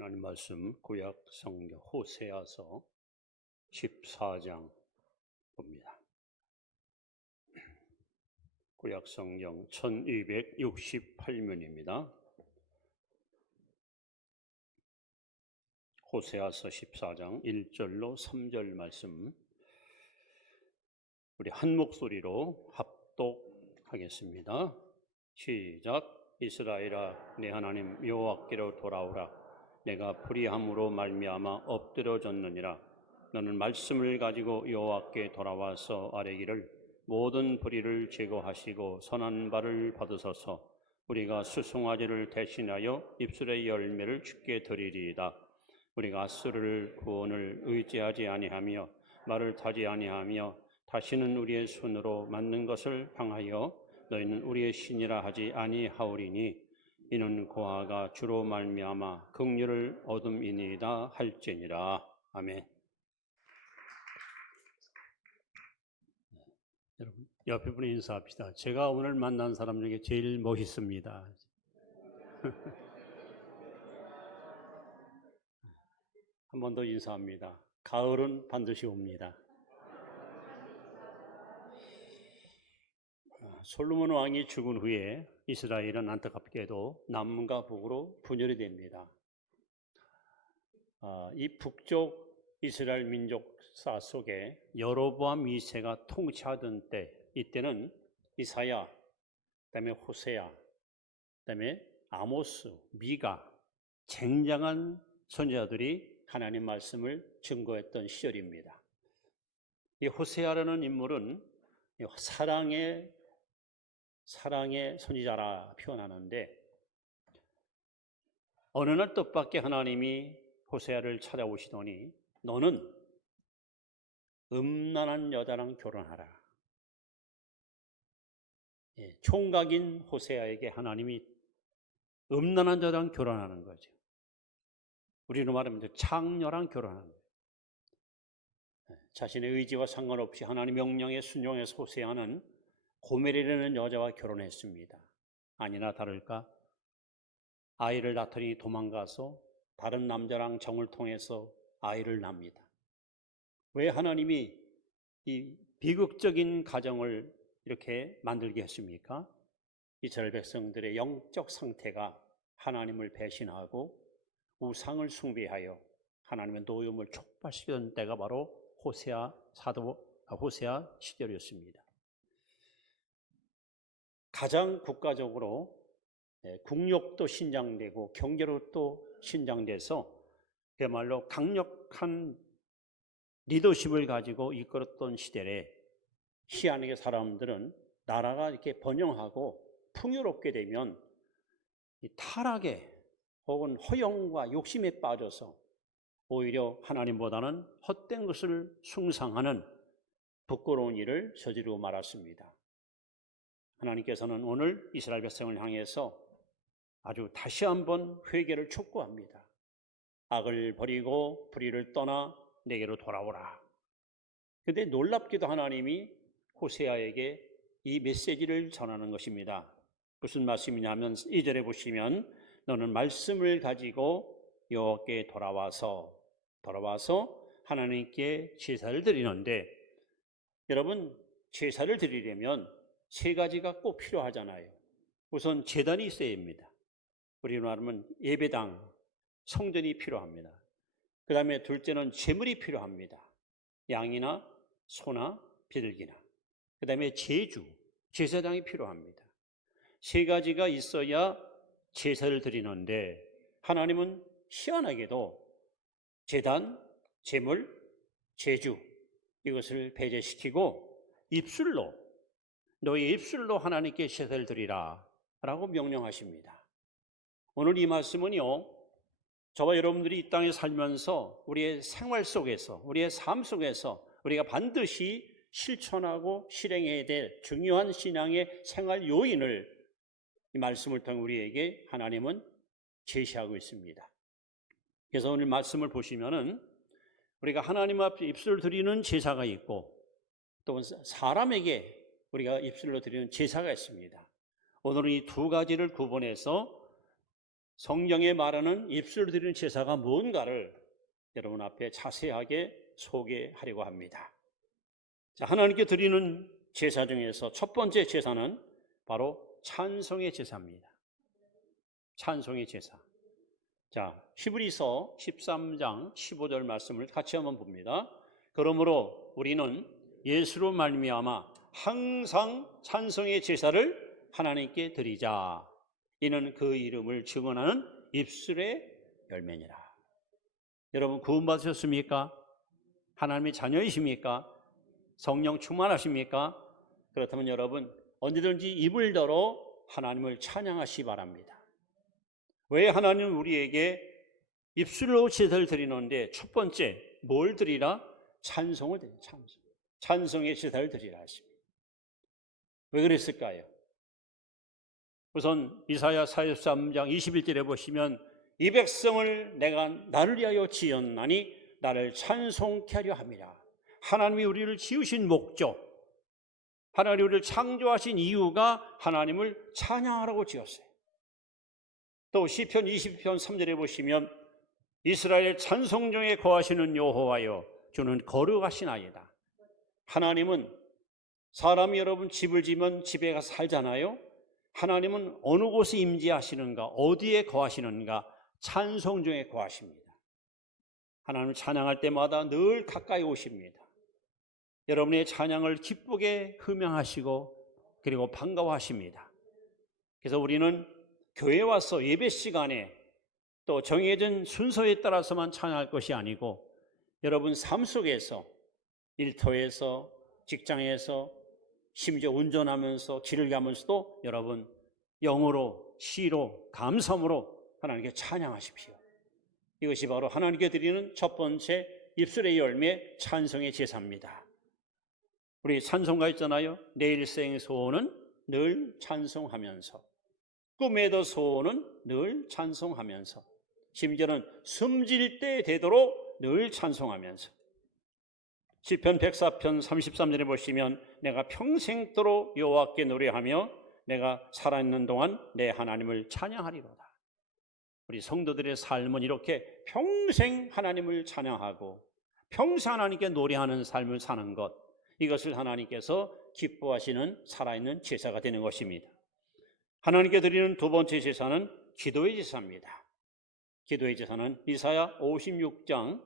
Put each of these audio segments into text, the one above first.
하나님 말씀 구약 성경 호세아서 14장 봅니다. 구약 성경 1268면입니다. 호세아서 14장 1절로 3절 말씀 우리 한 목소리로 합독하겠습니다. 시작. 이스라엘아, 내 하나님 여호와께로 돌아오라. 내가 불의함으로 말미암아 엎드러졌느니라. 너는 말씀을 가지고 여호와께 돌아와서 아뢰기를 모든 불의를 제거하시고 선한 바를 받으소서. 우리가 수송아지를 대신하여 입술의 열매를 주께 드리리이다. 우리가 아수르를 구원을 의지하지 아니하며 말을 타지 아니하며 다시는 우리의 손으로 만든 것을 향하여 너희는 우리의 신이라 하지 아니하오리니 이는 고아가 주로 말미암아 긍휼을 얻음이니이다 할지니라. 아멘. 여러분 옆에 분에 인사합시다. 제가 오늘 만난 사람 중에 제일 멋있습니다. 한 번 더 인사합니다. 가을은 반드시 옵니다. 솔로몬 왕이 죽은 후에 이스라엘은 안타깝게도 남과 북으로 분열이 됩니다. 이 북쪽 이스라엘 민족사 속에 여로보암 2세가 통치하던 때, 이때는 이사야, 그다음에 호세아, 그다음에 아모스, 미가 쟁쟁한 선지자들이 하나님 말씀을 증거했던 시절입니다. 이 호세아라는 인물은 사랑의 선지자라 표현하는데, 어느 날 뜻밖의 하나님이 호세아를 찾아오시더니 너는 음란한 여자랑 결혼하라. 총각인 호세아에게 하나님이 음란한 여자랑 결혼하는 거죠. 우리로 말하면 창녀랑 결혼하는 거예요. 자신의 의지와 상관없이 하나님 명령에 순종해서 호세아는 고멜이라는 여자와 결혼했습니다. 아니나 다를까 아이를 낳더니 도망가서 다른 남자랑 정을 통해서 아이를 낳습니다. 왜 하나님이 이 비극적인 가정을 이렇게 만들게 했습니까? 이스라엘 백성들의 영적 상태가 하나님을 배신하고 우상을 숭배하여 하나님의 노임을 촉발시키던 때가 바로 호세아 시절이었습니다. 가장 국가적으로 국력도 신장되고 경제력도 신장돼서 그야말로 강력한 리더십을 가지고 이끌었던 시대에 희한하게 사람들은 나라가 이렇게 번영하고 풍요롭게 되면 이 타락에 혹은 허영과 욕심에 빠져서 오히려 하나님보다는 헛된 것을 숭상하는 부끄러운 일을 저지르고 말았습니다. 하나님께서는 오늘 이스라엘 백성을 향해서 아주 다시 한번 회개를 촉구합니다. 악을 버리고 불의를 떠나 내게로 돌아오라. 그런데 놀랍게도 하나님이 호세아에게 이 메시지를 전하는 것입니다. 무슨 말씀이냐면 2절에 보시면 너는 말씀을 가지고 여호와께 돌아와서 하나님께 제사를 드리는데, 여러분 제사를 드리려면 세 가지가 꼭 필요하잖아요. 우선 제단이 있어야 합니다. 우리로 말하면 예배당, 성전이 필요합니다. 그 다음에 둘째는 제물이 필요합니다. 양이나 소나 비둘기나. 그 다음에 제사장이 필요합니다. 세 가지가 있어야 제사를 드리는데, 하나님은 희한하게도 제단, 제물, 제주 이것을 배제시키고 너희 입술로 하나님께 제사를 드리라 라고 명령하십니다. 오늘 이 말씀은요, 저와 여러분들이 이 땅에 살면서 우리의 생활 속에서, 우리의 삶 속에서 우리가 반드시 실천하고 실행해야 될 중요한 신앙의 생활 요인을 이 말씀을 통해 우리에게 하나님은 제시하고 있습니다. 그래서 오늘 말씀을 보시면은 우리가 하나님 앞에 입술을 드리는 제사가 있고, 또 사람에게 우리가 입술로 드리는 제사가 있습니다. 오늘은 이 두 가지를 구분해서 성경에 말하는 입술로 드리는 제사가 뭔가를 여러분 앞에 자세하게 소개하려고 합니다. 자, 하나님께 드리는 제사 중에서 첫 번째 제사는 바로 찬송의 제사입니다. 찬송의 제사. 자, 히브리서 13장 15절 말씀을 같이 한번 봅니다. 그러므로 우리는 예수로 말미암아 항상 찬송의 제사를 하나님께 드리자. 이는 그 이름을 증언하는 입술의 열매니라. 여러분 구원받으셨습니까? 하나님의 자녀이십니까? 성령 충만하십니까? 그렇다면 여러분 언제든지 입을 열어 하나님을 찬양하시기 바랍니다. 왜 하나님은 우리에게 입술로 제사를 드리는데 첫 번째 뭘 드리라? 찬송을 드리라. 찬송의 제사를 드리라 했습니다. 왜 그랬을까요? 우선 이사야 43장 21절에 보시면 이 백성을 내가 나를 위하여 지었나니 나를 찬송케 하려 함이라. 하나님이 우리를 지으신 목적, 하나님이 우리를 창조하신 이유가 하나님을 찬양하라고 지었어요. 또 시편 20편 3절에 보시면 이스라엘 찬송 중에 거하시는 여호와여 주는 거룩하시나이다. 하나님은 사람이 여러분 집을 지면 집에 가서 살잖아요. 하나님은 어느 곳에 임재하시는가, 어디에 거하시는가, 찬송 중에 거하십니다. 하나님을 찬양할 때마다 늘 가까이 오십니다. 여러분의 찬양을 기쁘게 흠양하시고 그리고 반가워하십니다. 그래서 우리는 교회에 와서 예배 시간에 또 정해진 순서에 따라서만 찬양할 것이 아니고 여러분 삶 속에서 일터에서 직장에서 심지어 운전하면서 길을 가면서도 여러분 영으로 시로 감사함으로 하나님께 찬양하십시오. 이것이 바로 하나님께 드리는 첫 번째 입술의 열매 찬송의 제사입니다. 우리 찬송가 있잖아요. 내 일생 소원은 늘 찬송하면서, 꿈에도 소원은 늘 찬송하면서, 심지어는 숨질 때 되도록 늘 찬송하면서. 시편 104편 33절에 보시면 내가 평생도록 여호와께 노래하며 내가 살아있는 동안 내 하나님을 찬양하리로다. 우리 성도들의 삶은 이렇게 평생 하나님을 찬양하고 평생 하나님께 노래하는 삶을 사는 것, 이것을 하나님께서 기뻐하시는 살아있는 제사가 되는 것입니다. 하나님께 드리는 두 번째 제사는 기도의 제사입니다. 기도의 제사는 이사야 56장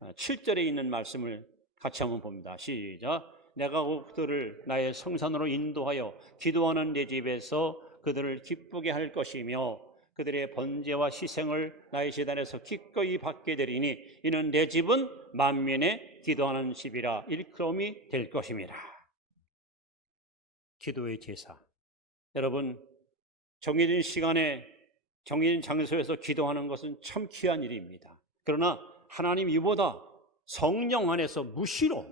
7절에 있는 말씀을 같이 한번 봅니다. 시작. 내가 그들을 나의 성산으로 인도하여 기도하는 내 집에서 그들을 기쁘게 할 것이며 그들의 번제와 희생을 나의 제단에서 기꺼이 받게 되리니 이는 내 집은 만민의 기도하는 집이라 일컬음이 될 것입니다. 기도의 제사. 여러분 정해진 시간에 정해진 장소에서 기도하는 것은 참 귀한 일입니다. 그러나 하나님 이보다 성령 안에서 무시로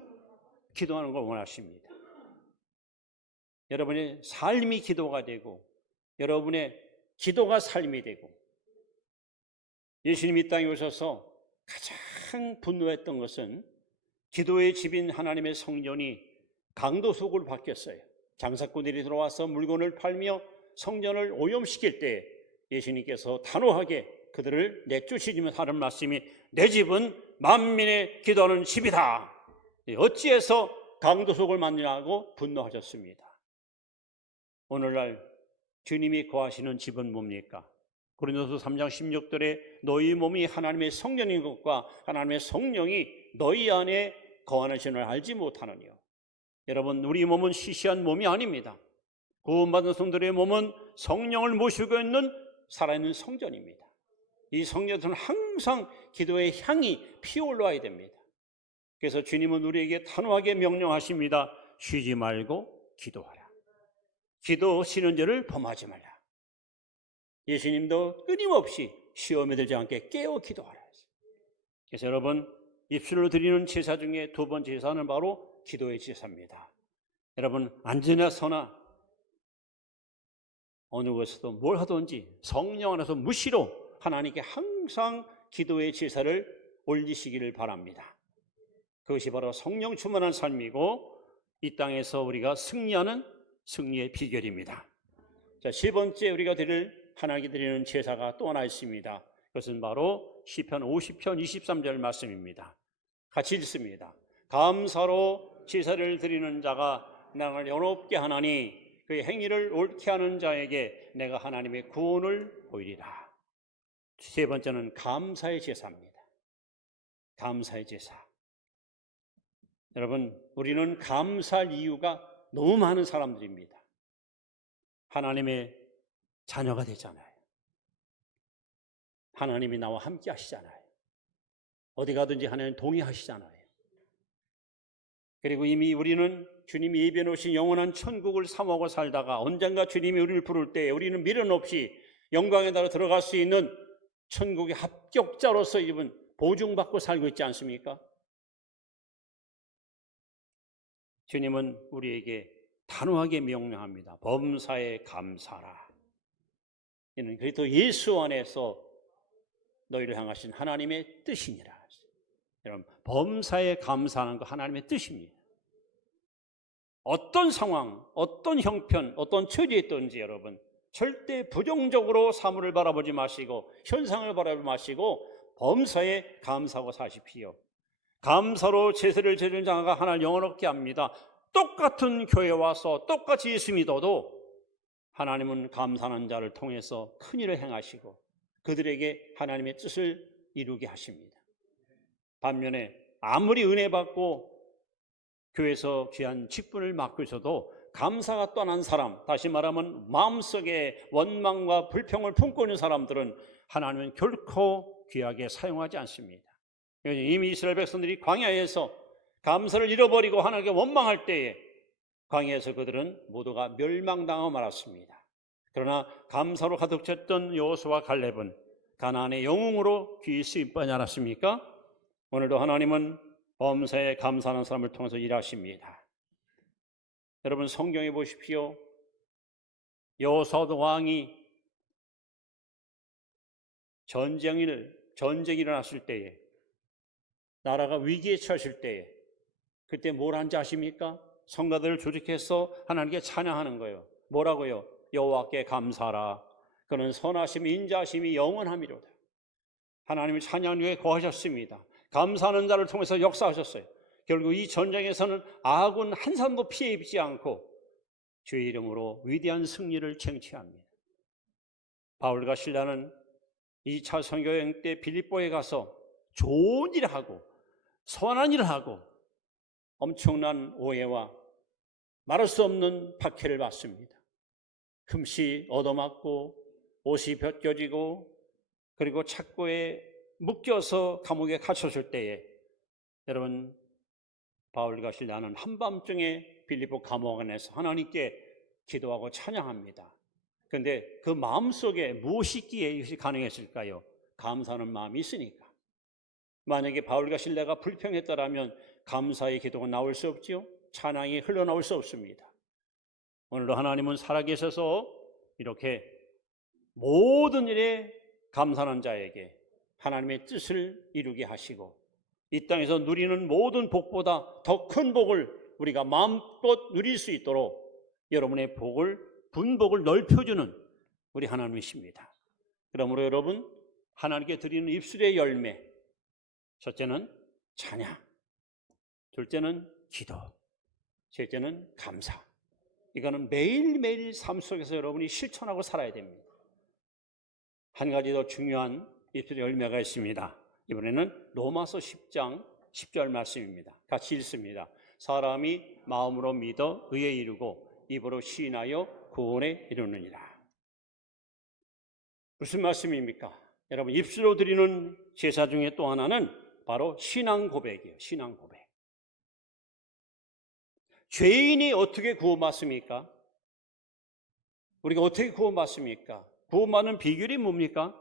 기도하는 걸 원하십니다. 여러분의 삶이 기도가 되고 여러분의 기도가 삶이 되고, 예수님이 이 땅에 오셔서 가장 분노했던 것은 기도의 집인 하나님의 성전이 강도 속을 바뀌었어요. 장사꾼들이 들어와서 물건을 팔며 성전을 오염시킬 때 예수님께서 단호하게 그들을 내쫓으시면서 하는 말씀이 내 집은 만민의 기도하는 집이다. 어찌해서 강도속을 만드냐고 분노하셨습니다. 오늘날 주님이 거하시는 집은 뭡니까? 고린도서 3장 16절에 너희 몸이 하나님의 성전인 것과 하나님의 성령이 너희 안에 거하는 신을 알지 못하느니요. 여러분 우리 몸은 시시한 몸이 아닙니다. 구원받은 성들의 몸은 성령을 모시고 있는 살아있는 성전입니다. 이 성전은 항상 기도의 향이 피어올라야 됩니다. 그래서 주님은 우리에게 단호하게 명령하십니다. 쉬지 말고 기도하라. 기도 쉬는 죄를 범하지 말라. 예수님도 끊임없이 시험에 들지 않게 깨어 기도하라. 그래서 여러분 입술로 드리는 제사 중에 두 번째 제사는 바로 기도의 제사입니다. 여러분 앉으나 서나 어느 곳에서도 뭘 하든지 성령 안에서 무시로 하나님께 항상 기도의 제사를 올리시기를 바랍니다. 그것이 바로 성령 충만한 삶이고 이 땅에서 우리가 승리하는 승리의 비결입니다. 자, 세 번째 우리가 드릴 하나님께 드리는 제사가 또 하나 있습니다. 그것은 바로 시편 50편 23절 말씀입니다. 같이 읽습니다. 감사로 제사를 드리는 자가 나를 영롭게 하나니 그의 행위를 옳게 하는 자에게 내가 하나님의 구원을 보이리라. 세 번째는 감사의 제사입니다. 감사의 제사. 여러분, 우리는 감사할 이유가 너무 많은 사람들입니다. 하나님의 자녀가 되잖아요. 하나님이 나와 함께 하시잖아요. 어디 가든지 하나님 동의하시잖아요. 그리고 이미 우리는 주님이 예비해 놓으신 영원한 천국을 사모하고 살다가 언젠가 주님이 우리를 부를 때 우리는 미련 없이 영광의 나라로 들어갈 수 있는 천국의 합격자로서 이분 보증받고 살고 있지 않습니까? 주님은 우리에게 단호하게 명령합니다. 범사에 감사라. 이는 그리스도 예수 안에서 너희를 향하신 하나님의 뜻이니라. 여러분, 범사에 감사하는 거 하나님의 뜻입니다. 어떤 상황, 어떤 형편, 어떤 처지에 있든지 여러분 절대 부정적으로 사물을 바라보지 마시고 현상을 바라보지 마시고 범사에 감사하고 사십시오. 감사로 제사를 드리는 자가 하나를 영원롭게 합니다. 똑같은 교회에 와서 똑같이 예수 믿어도 하나님은 감사하는 자를 통해서 큰 일을 행하시고 그들에게 하나님의 뜻을 이루게 하십니다. 반면에 아무리 은혜 받고 교회에서 귀한 직분을 맡고 있어도 감사가 떠난 사람, 다시 말하면 마음속에 원망과 불평을 품고 있는 사람들은 하나님은 결코 귀하게 사용하지 않습니다. 이미 이스라엘 백성들이 광야에서 감사를 잃어버리고 하나님께 원망할 때에 광야에서 그들은 모두가 멸망당하고 말았습니다. 그러나 감사로 가득 찼던 여호수아와 갈렙은 가나안의 영웅으로 귀히 쓰임받지 않았습니까? 오늘도 하나님은 범사에 감사하는 사람을 통해서 일하십니다. 여러분 성경에 보십시오. 여호수아 왕이 전쟁이 일어났을 때에 나라가 위기에 처했을 때에 그때 뭘 한지 아십니까? 성가들을 조직해서 하나님께 찬양하는 거예요. 뭐라고요? 여호와께 감사하라. 그는 선하심이 인자하심이 영원함이로다. 하나님을 찬양 위에 거하셨습니다. 감사하는 자를 통해서 역사하셨어요. 결국 이 전쟁에서는 아군 한 사람도 피해 입지 않고 주의 이름으로 위대한 승리를 쟁취합니다. 바울과 실라는 2차 선교여행 때 빌립보에 가서 좋은 일을 하고 선한 일을 하고 엄청난 오해와 말할 수 없는 박해를 받습니다. 금시 얻어맞고 옷이 벗겨지고 그리고 착고에 묶여서 감옥에 갇혔을 때에 여러분 바울과 실라는 한밤중에 빌립보 감옥 안에서 하나님께 기도하고 찬양합니다. 그런데 그 마음속에 무엇이 있기에 이것이 가능했을까요? 감사하는 마음이 있으니까. 만약에 바울과 실라가 불평했더라면 감사의 기도가 나올 수 없지요. 찬양이 흘러나올 수 없습니다. 오늘도 하나님은 살아계셔서 이렇게 모든 일에 감사하는 자에게 하나님의 뜻을 이루게 하시고 이 땅에서 누리는 모든 복보다 더 큰 복을 우리가 마음껏 누릴 수 있도록 여러분의 복을 분복을 넓혀주는 우리 하나님이십니다. 그러므로 여러분 하나님께 드리는 입술의 열매, 첫째는 찬양, 둘째는 기도, 셋째는 감사. 이거는 매일매일 삶 속에서 여러분이 실천하고 살아야 됩니다. 한 가지 더 중요한 입술의 열매가 있습니다. 이번에는 로마서 10장 10절 말씀입니다. 같이 읽습니다. 사람이 마음으로 믿어 의에 이르고 입으로 시인하여 구원에 이르느니라. 무슨 말씀입니까? 여러분 입술로 드리는 제사 중에 또 하나는 바로 신앙 고백이에요. 신앙 고백. 죄인이 어떻게 구원받습니까? 우리가 어떻게 구원받습니까? 구원받는 비결이 뭡니까?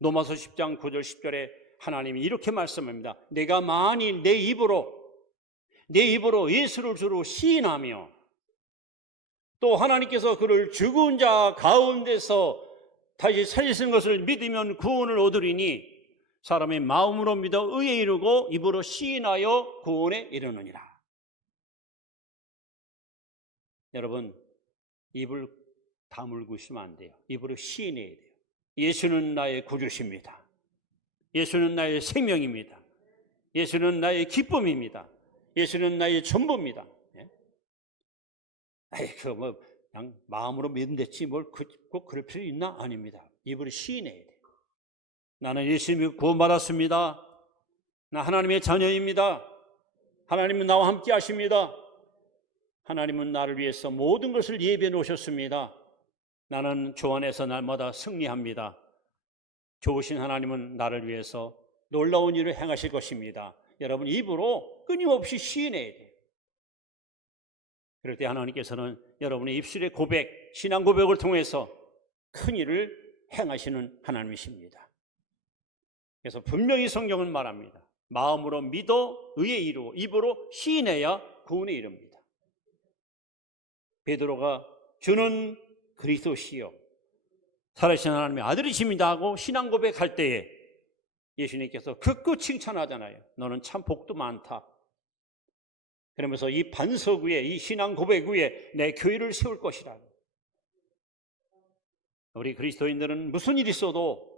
로마서 10장 9절 10절에 하나님이 이렇게 말씀합니다. 내가 만일 내 입으로 예수를 주로 시인하며 또 하나님께서 그를 죽은 자 가운데서 다시 살리신 것을 믿으면 구원을 얻으리니 사람의 마음으로 믿어 의에 이르고 입으로 시인하여 구원에 이르느니라. 여러분 입을 다물고 있으면 안 돼요. 입으로 시인해야 돼요. 예수는 나의 구주십니다. 예수는 나의 생명입니다. 예수는 나의 기쁨입니다. 예수는 나의 전부입니다. 예? 그냥 마음으로 믿으면 됐지 꼭 그럴 필요 있나? 아닙니다. 입으로 시인해야 돼. 나는 예수님이 구원받았습니다. 나 하나님의 자녀입니다. 하나님은 나와 함께 하십니다. 하나님은 나를 위해서 모든 것을 예비해 놓으셨습니다. 나는 주 안에서 날마다 승리합니다. 좋으신 하나님은 나를 위해서 놀라운 일을 행하실 것입니다. 여러분 입으로 끊임없이 시인해야 돼요. 그럴 때 하나님께서는 여러분의 입술의 고백, 신앙 고백을 통해서 큰 일을 행하시는 하나님이십니다. 그래서 분명히 성경은 말합니다. 마음으로 믿어 의에 이루고 입으로 시인해야 구원에 이릅니다. 베드로가 주는 그리스도시요 살아계신 하나님의 아들이십니다 하고 신앙 고백할 때에 예수님께서 극구 칭찬하잖아요. 너는 참 복도 많다. 그러면서 이 반석 위에, 이 신앙 고백 위에 내 교회를 세울 것이라. 우리 그리스도인들은 무슨 일이 있어도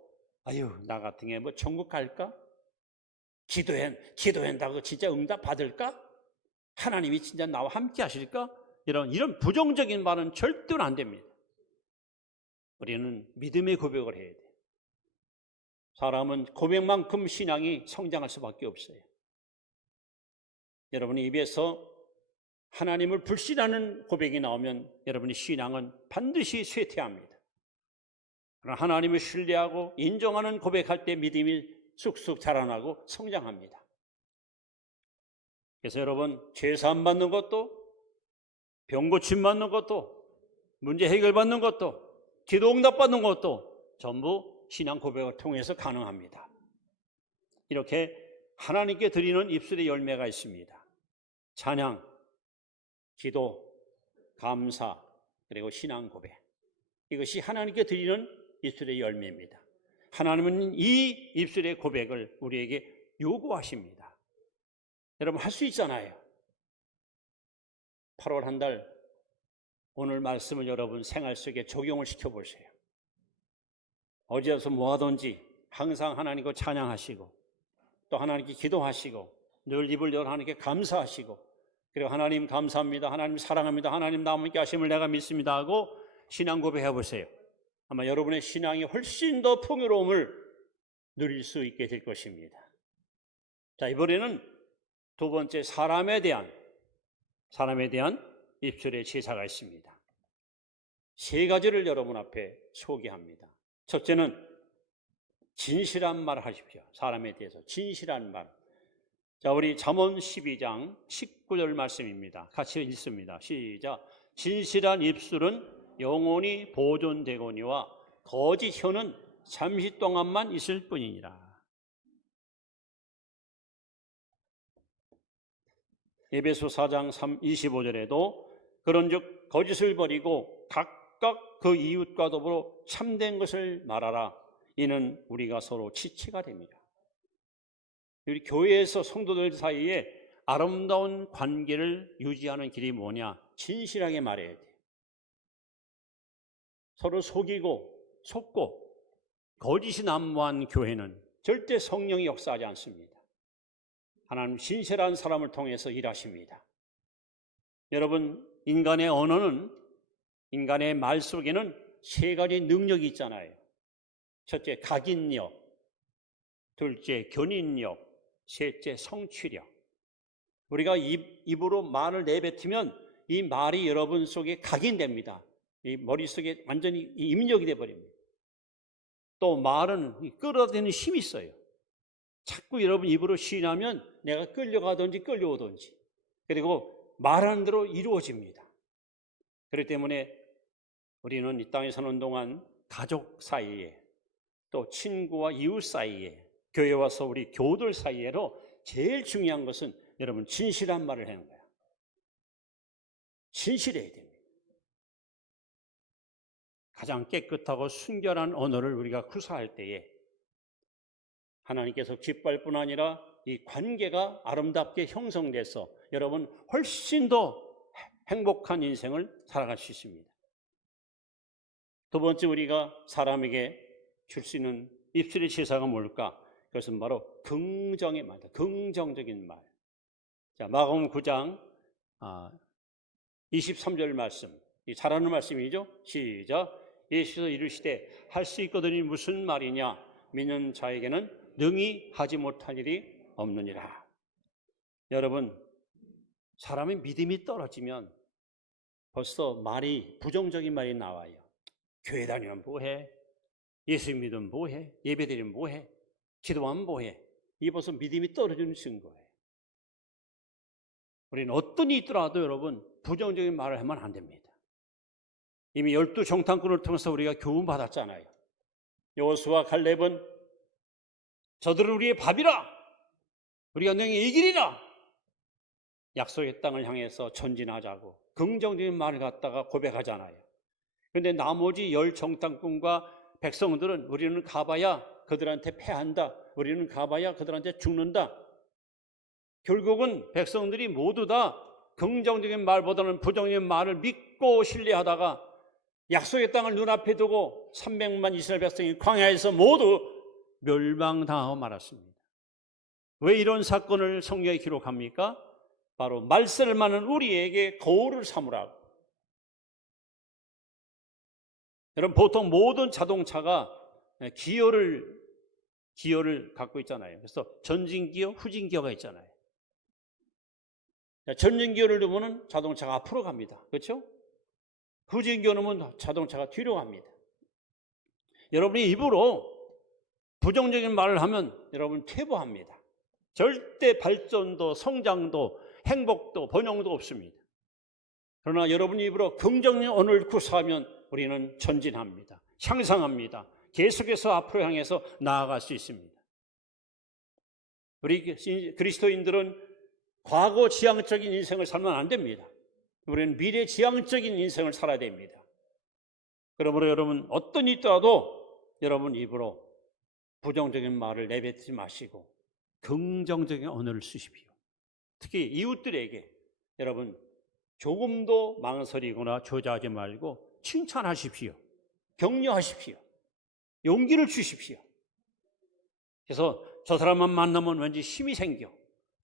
나 같은 게 뭐 천국 갈까? 기도한다고 진짜 응답 받을까? 하나님이 진짜 나와 함께 하실까? 이런 부정적인 말은 절대로 안 됩니다. 우리는 믿음의 고백을 해야 돼요. 사람은 고백만큼 신앙이 성장할 수밖에 없어요. 여러분의 입에서 하나님을 불신하는 고백이 나오면 여러분의 신앙은 반드시 쇠퇴합니다. 그러나 하나님을 신뢰하고 인정하는 고백할 때 믿음이 쑥쑥 자라나고 성장합니다. 그래서 여러분 죄사함 받는 것도 병 고침 받는 것도 문제 해결 받는 것도 기도 응답 받는 것도 전부 신앙 고백을 통해서 가능합니다. 이렇게 하나님께 드리는 입술의 열매가 있습니다. 찬양, 기도, 감사, 그리고 신앙 고백. 이것이 하나님께 드리는 입술의 열매입니다. 하나님은 이 입술의 고백을 우리에게 요구하십니다. 여러분 할 수 있잖아요. 8월 한 달 오늘 말씀을 여러분 생활 속에 적용을 시켜보세요. 어디에서 뭐 하든지 항상 하나님과 찬양하시고 또 하나님께 기도하시고 늘 입을 열어 하나님께 감사하시고 그리고 하나님 감사합니다. 하나님 사랑합니다. 하나님 나와 함께 하심을 내가 믿습니다 하고 신앙 고백해 보세요. 아마 여러분의 신앙이 훨씬 더 풍요로움을 누릴 수 있게 될 것입니다. 자, 이번에는 두 번째 사람에 대한 입술의 제사가 있습니다. 세 가지를 여러분 앞에 소개합니다. 첫째는 진실한 말을 하십시오. 사람에 대해서 진실한 말. 자, 우리 잠언 12장 19절 말씀입니다. 같이 읽습니다. 시작. 진실한 입술은 영원히 보존되거니와 거짓 혀는 잠시 동안만 있을 뿐이니라. 에베소 4장 25절에도 그런즉 거짓을 버리고 각각 그 이웃과 더불어 참된 것을 말하라. 이는 우리가 서로 지체가 됩니다. 우리 교회에서 성도들 사이에 아름다운 관계를 유지하는 길이 뭐냐? 진실하게 말해야 돼. 서로 속고 거짓이 난무한 교회는 절대 성령이 역사하지 않습니다. 하나님 신실한 사람을 통해서 일하십니다. 여러분, 인간의 언어는, 인간의 말 속에는 세 가지 능력이 있잖아요. 첫째, 각인력, 둘째, 견인력, 셋째, 성취력. 우리가 입으로 말을 내뱉으면 이 말이 여러분 속에 각인됩니다. 이 머릿속에 완전히 입력이 돼버립니다. 또 말은 끌어대는 힘이 있어요. 자꾸 여러분 입으로 시인하면 내가 끌려가든지 끌려오든지 그리고 말하는 대로 이루어집니다. 그렇기 때문에 우리는 이 땅에 사는 동안 가족 사이에 또 친구와 이웃 사이에 교회 와서 우리 교우들 사이에로 제일 중요한 것은 여러분 진실한 말을 하는 거예요. 진실해야 됩니다. 가장 깨끗하고 순결한 언어를 우리가 구사할 때에 하나님께서 기뻐할 뿐 아니라 이 관계가 아름답게 형성돼서 여러분 훨씬 더 행복한 인생을 살아갈 수 있습니다. 두 번째, 우리가 사람에게 줄 수 있는 입술의 제사가 뭘까? 그것은 바로 긍정의 말이다. 긍정적인 말. 자, 마가복음 9장 23절 말씀. 잘하는 말씀이죠? 시작. 예수께서 이르시되 할 수 있거든이 무슨 말이냐? 믿는 자에게는 능히 하지 못할 일이 없느니라. 여러분, 사람의 믿음이 떨어지면 벌써 말이 부정적인 말이 나와요. 교회 다니면 뭐해? 예수 믿으면 뭐해? 예배 드리면 뭐해? 기도하면 뭐해? 이게 벌써 믿음이 떨어지는 증거예요. 우리는 어떤 일이 있더라도 여러분 부정적인 말을 하면 안 됩니다. 이미 12 정탐꾼을 통해서 우리가 교훈 받았잖아요. 여호수아와 갈렙은 저들은 우리의 밥이라, 우리가 너희 이기리라, 약속의 땅을 향해서 전진하자고 긍정적인 말을 갖다가 고백하잖아요. 그런데 나머지 10 정탐꾼과 백성들은 우리는 가봐야 그들한테 패한다, 우리는 가봐야 그들한테 죽는다. 결국은 백성들이 모두 다 긍정적인 말보다는 부정적인 말을 믿고 신뢰하다가 약속의 땅을 눈앞에 두고 300만 이스라엘 백성이 광야에서 모두 멸망당하고 말았습니다. 왜 이런 사건을 성경에 기록합니까? 바로 말세를 맞는 우리에게 거울을 삼으라고. 여러분, 보통 모든 자동차가 기어를 갖고 있잖아요. 그래서 전진기어, 후진기어가 있잖아요. 전진기어를 누르면 자동차가 앞으로 갑니다. 그렇죠? 후진기어 누르면 자동차가 뒤로 갑니다. 여러분이 입으로 부정적인 말을 하면 여러분 퇴보합니다. 절대 발전도, 성장도, 행복도, 번영도 없습니다. 그러나 여러분이 입으로 긍정의 언어를 구사하면 우리는 전진합니다. 향상합니다. 계속해서 앞으로 향해서 나아갈 수 있습니다. 우리 그리스도인들은 과거 지향적인 인생을 살면 안 됩니다. 우리는 미래 지향적인 인생을 살아야 됩니다. 그러므로 여러분 어떤 일이 있더라도 여러분 입으로 부정적인 말을 내뱉지 마시고 긍정적인 언어를 쓰십시오. 특히 이웃들에게 여러분 조금도 망설이거나 조자하지 말고 칭찬하십시오. 격려하십시오. 용기를 주십시오. 그래서 저 사람만 만나면 왠지 힘이 생겨,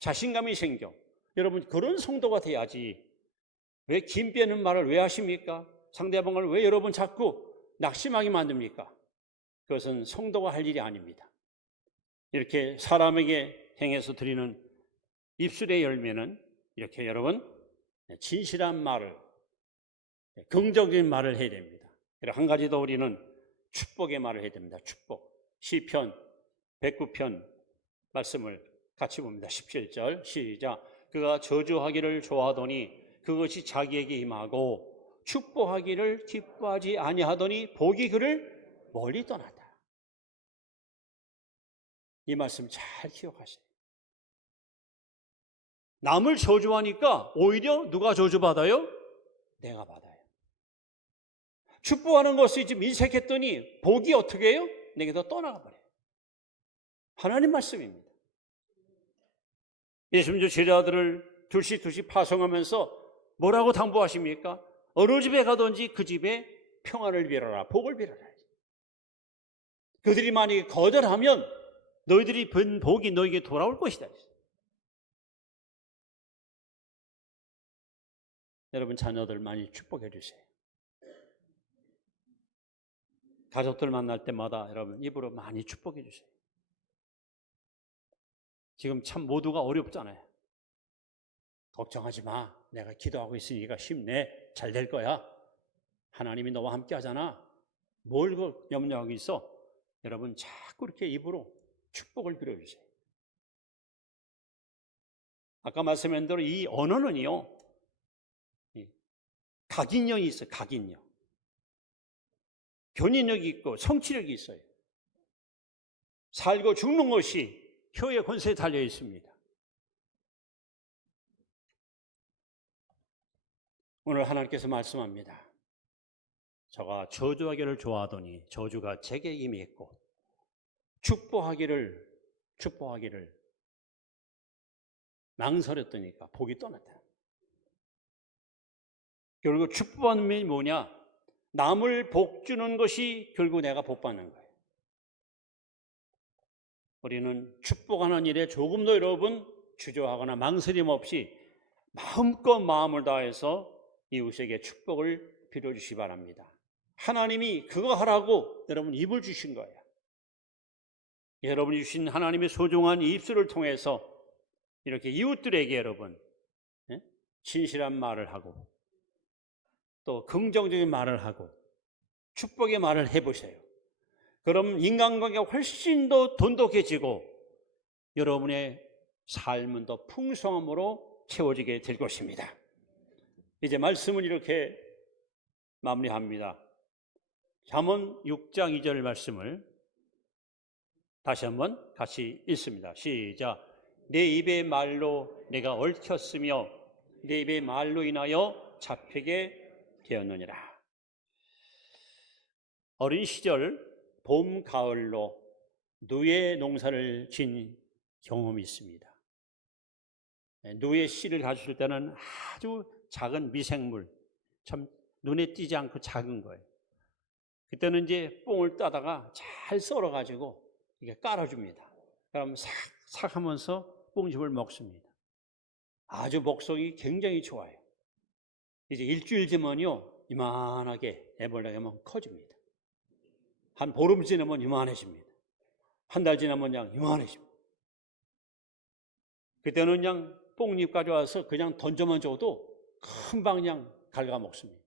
자신감이 생겨. 여러분 그런 성도가 돼야지. 왜 긴 빼는 말을 왜 하십니까? 상대방을 왜 여러분 자꾸 낙심하게 만듭니까? 그것은 성도가 할 일이 아닙니다. 이렇게 사람에게 행해서 드리는 입술의 열매는 이렇게 여러분 진실한 말을, 긍정적인 말을 해야 됩니다. 한 가지 더 우리는 축복의 말을 해야 됩니다. 축복. 시편 109편 말씀을 같이 봅니다. 17절 시작. 그가 저주하기를 좋아하더니 그것이 자기에게 임하고 축복하기를 기뻐하지 아니하더니 복이 그를 멀리 떠났다. 이 말씀 잘 기억하세요. 남을 저주하니까 오히려 누가 저주받아요? 내가 받아요. 축복하는 것이 지금 인색했더니 복이 어떻게 해요? 내게서 떠나가 버려요. 하나님 말씀입니다. 예수님 제자들을 둘씩 파송하면서 뭐라고 당부하십니까? 어느 집에 가든지 그 집에 평안을 빌어라, 복을 빌어라. 그들이 만약에 거절하면 너희들이 본 복이 너에게 돌아올 것이다. 여러분 자녀들 많이 축복해 주세요. 가족들 만날 때마다 여러분 입으로 많이 축복해 주세요. 지금 참 모두가 어렵잖아요. 걱정하지 마. 내가 기도하고 있으니까 힘내. 잘 될 거야. 하나님이 너와 함께 하잖아. 뭘 염려하고 있어? 여러분 자꾸 이렇게 입으로 축복을 빌어주세요. 아까 말씀한 대로 이 언어는요, 각인력이 있어요. 각인력. 견인력이 있고 성취력이 있어요. 살고 죽는 것이 혀의 권세에 달려 있습니다. 오늘 하나님께서 말씀합니다. 저가 저주하기를 좋아하더니 저주가 제게 임했고 축복하기를 망설였더니까 복이 떠났다. 결국 축복받는 게 뭐냐? 남을 복 주는 것이 결국 내가 복 받는 거예요. 우리는 축복하는 일에 조금도 여러분 주저하거나 망설임 없이 마음껏 마음을 다해서 이웃에게 축복을 빌어주시기 바랍니다. 하나님이 그거 하라고 여러분 입을 주신 거예요. 여러분이 주신 하나님의 소중한 이 입술을 통해서 이렇게 이웃들에게 여러분 진실한 말을 하고 또 긍정적인 말을 하고 축복의 말을 해보세요. 그럼 인간관계가 훨씬 더 돈독해지고 여러분의 삶은 더 풍성함으로 채워지게 될 것입니다. 이제 말씀은 이렇게 마무리합니다. 잠언 6장 2절 말씀을 다시 한번 같이 읽습니다. 시작. 내 입의 말로 내가 얽혔으며 내 입의 말로 인하여 잡히게 되었느니라. 어린 시절 봄, 가을로 누에 농사를 진 경험이 있습니다. 누에 씨를 가졌을 때는 아주 작은 미생물, 참 눈에 띄지 않고 작은 거예요. 그때는 이제 뽕을 따다가 잘 썰어가지고 이게 깔아줍니다. 그럼 싹싹 하면서 뽕즙을 먹습니다. 아주 먹성이 굉장히 좋아요. 이제 일주일 지면요, 이만하게 애벌나게 하면 커집니다. 한 보름 지나면 이만해집니다. 한 달 지나면 그냥 이만해집니다. 그때는 그냥 뽕잎 가져와서 그냥 던져만 줘도 금방 그냥 갉아먹습니다.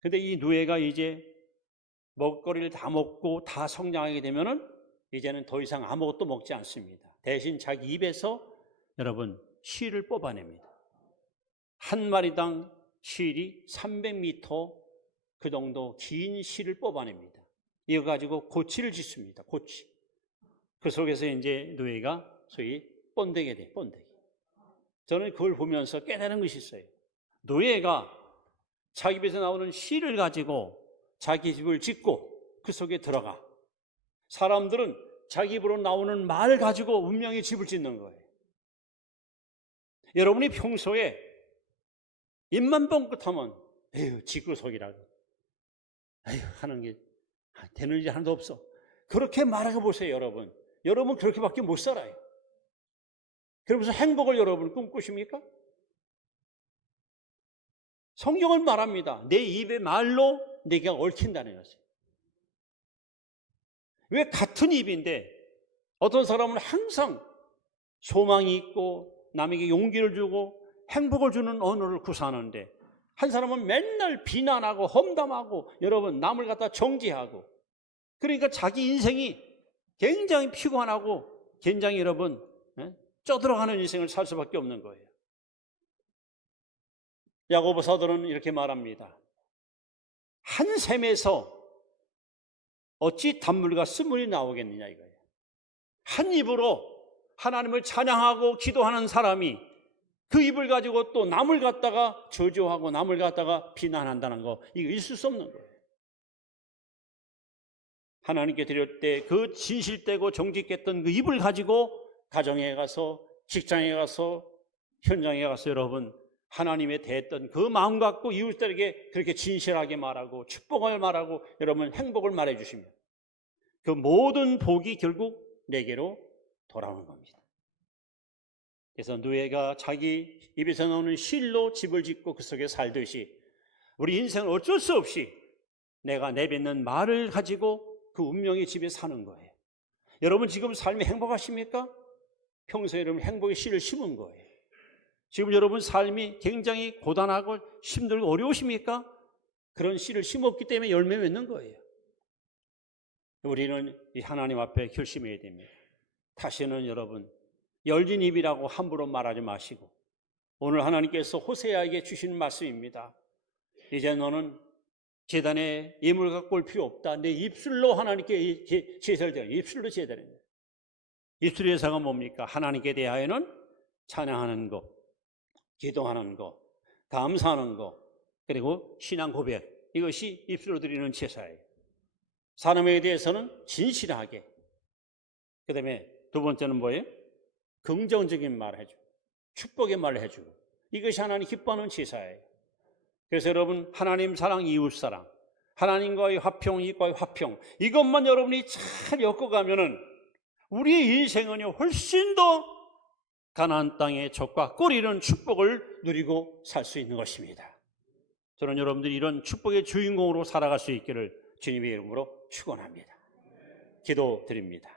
근데 이 누에가 이제 먹거리를 다 먹고 다 성장하게 되면은 이제는 더 이상 아무것도 먹지 않습니다. 대신 자기 입에서 여러분 실을 뽑아냅니다. 한 마리당 실이 300m 그 정도 긴 실을 뽑아냅니다. 이거 가지고 고치를 짓습니다. 고치. 그 속에서 이제 누에가 소위 번데기 돼, 번데기. 저는 그걸 보면서 깨달은 것이 있어요. 노예가 자기 입에서 나오는 실을 가지고 자기 집을 짓고 그 속에 들어가. 사람들은 자기 입으로 나오는 말을 가지고 운명의 집을 짓는 거예요. 여러분이 평소에 입만 뻥끗하면 에휴 지구석이라고 에휴 하는 게 되는 일이 하나도 없어. 그렇게 말하고 보세요. 여러분 그렇게밖에 못 살아요. 그러면서 행복을 여러분 꿈꾸십니까? 성경은 말합니다. 내 입의 말로 내가 얽힌다는 것이에요. 왜 같은 입인데 어떤 사람은 항상 소망이 있고 남에게 용기를 주고 행복을 주는 언어를 구사하는데 한 사람은 맨날 비난하고 험담하고 여러분 남을 갖다 정죄하고 그러니까 자기 인생이 굉장히 피곤하고 굉장히 여러분 쪄들어가는 인생을 살 수밖에 없는 거예요. 야고보 사도는 이렇게 말합니다. 한 샘에서 어찌 단물과 쓴물이 나오겠느냐 이거예요. 한 입으로 하나님을 찬양하고 기도하는 사람이 그 입을 가지고 또 남을 갖다가 저주하고 남을 갖다가 비난한다는 거 이거 있을 수 없는 거예요. 하나님께 드릴 때 그 진실되고 정직했던 그 입을 가지고 가정에 가서 직장에 가서 현장에 가서 여러분 하나님에 대했던 그 마음 갖고 이웃들에게 그렇게 진실하게 말하고 축복을 말하고 여러분 행복을 말해 주시면 그 모든 복이 결국 내게로 돌아오는 겁니다. 그래서 누에가 자기 입에서 나오는 실로 집을 짓고 그 속에 살듯이 우리 인생은 어쩔 수 없이 내가 내뱉는 말을 가지고 그 운명의 집에 사는 거예요. 여러분 지금 삶이 행복하십니까? 평소에 여러분 행복의 씨를 심은 거예요. 지금 여러분 삶이 굉장히 고단하고 힘들고 어려우십니까? 그런 씨를 심었기 때문에 열매 맺는 거예요. 우리는 이 하나님 앞에 결심해야 됩니다. 다시는 여러분 열린 입이라고 함부로 말하지 마시고 오늘 하나님께서 호세아에게 주시는 말씀입니다. 이제 너는 제단에 예물 갖고 올 필요 없다. 내 입술로 하나님께 제사를 드려. 입술로 제사를 드려. 입술의 제사가 뭡니까? 하나님께 대하여는 찬양하는 것, 기도하는 것, 감사하는 것, 그리고 신앙 고백. 이것이 입술로 드리는 제사예요. 사람에 대해서는 진실하게. 그 다음에 두 번째는 뭐예요? 긍정적인 말을 해주고 축복의 말을 해주고 이것이 하나님 기뻐하는 제사예요. 그래서 여러분 하나님 사랑, 이웃 사랑, 하나님과의 화평, 이웃과의 화평 이것만 여러분이 잘 엮어가면은 우리의 인생은요 훨씬 더 가나안 땅의 젖과 꿀 이런 축복을 누리고 살 수 있는 것입니다. 저는 여러분들이 이런 축복의 주인공으로 살아갈 수 있기를 주님의 이름으로 축원합니다. 기도드립니다.